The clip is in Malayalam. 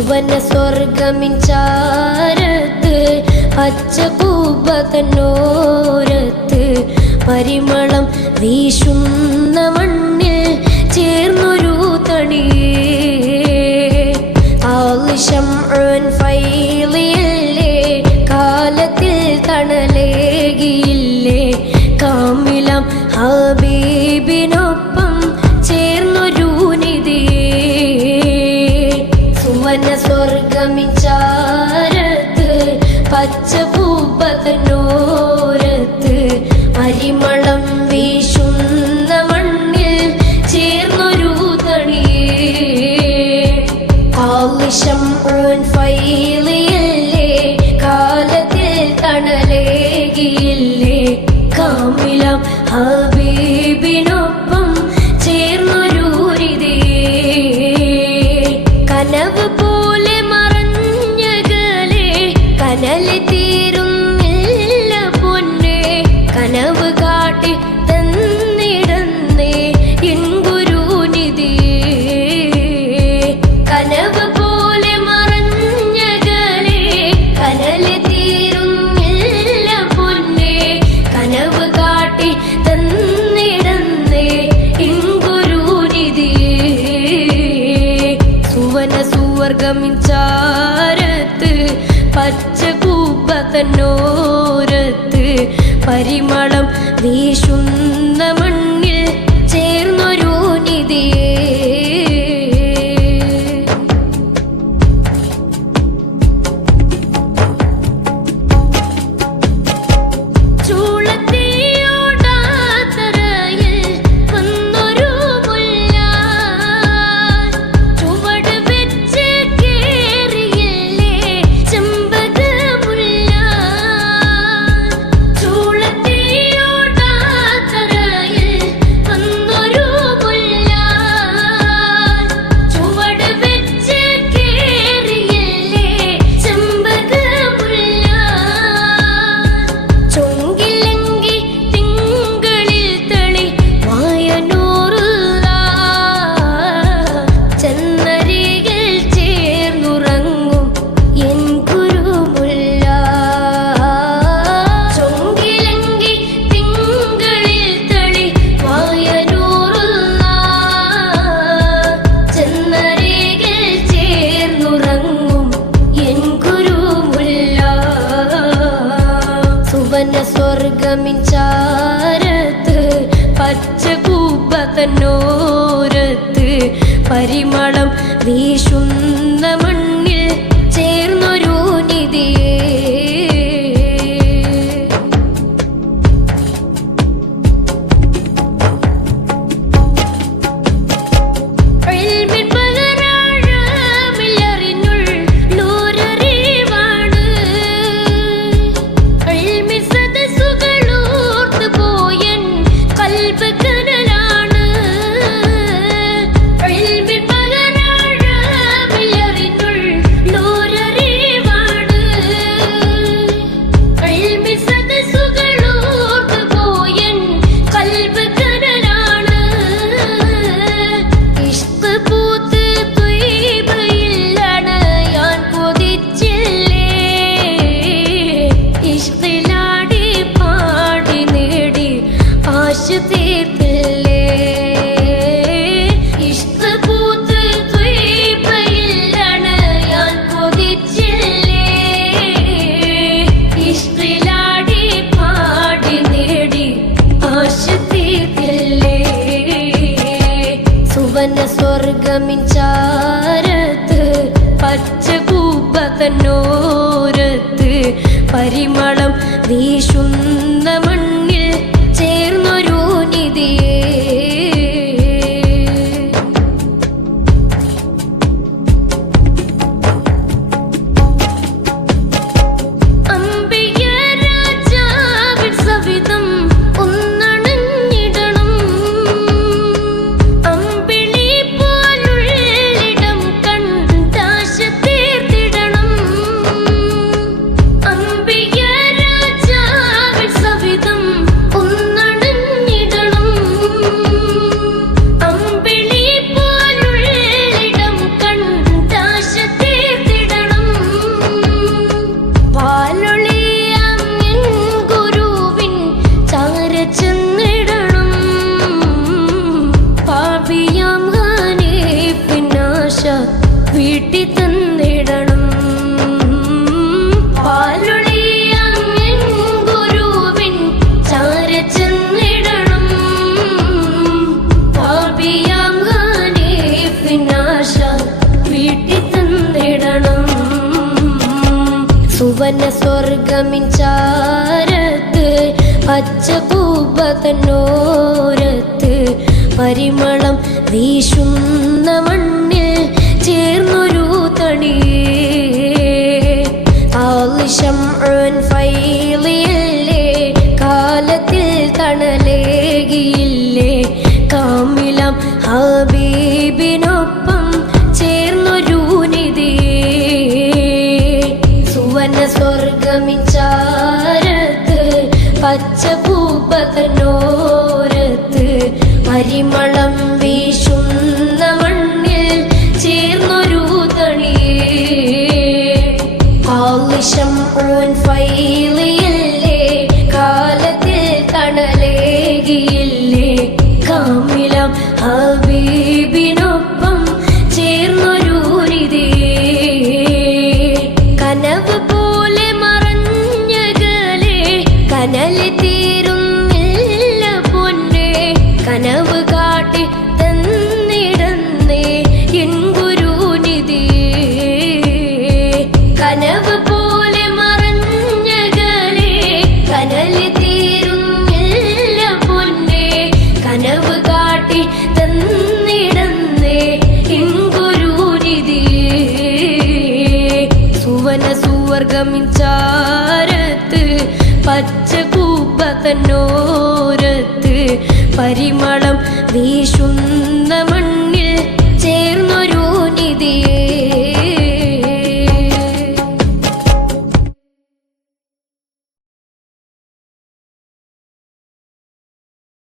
ഭുവന സ്വർഗമിഞ്ചാരത്ത് പച്ചപൂപകനോരത്ത് പരിമളം വീശുന്ന മണ്ണിൽ ചേർന്നൊരു തടി. ആവശ്യം ഫൈലിയല്ലേ കാലത്തിൽ തണലേകിയില്ലേ കാമിലം ഹബീ കടലേകിയില്ലേ കാമിലം ഹബീബിനൊപ്പം ചേർന്നൊരൂരിതേ. കനവ് പോലെ മറഞ്ഞകലെ കനലിൽ പച്ച പരിമള ഉറക്കമിൻ ചാരത്ത് പച്ച കൂപ്പത്തനോരത്ത് പരിമളം വീശുന്ന മണ്ണിൽ ചേർന്നൊരു നിധിയെ. പൂന്തമിൻ പച്ച പരിമളം വീശുന്ന വന സ്വർഗമിൻ ചാരത്ത് പരിമളം വീശുന്ന my പരിമളം വീശുന്ന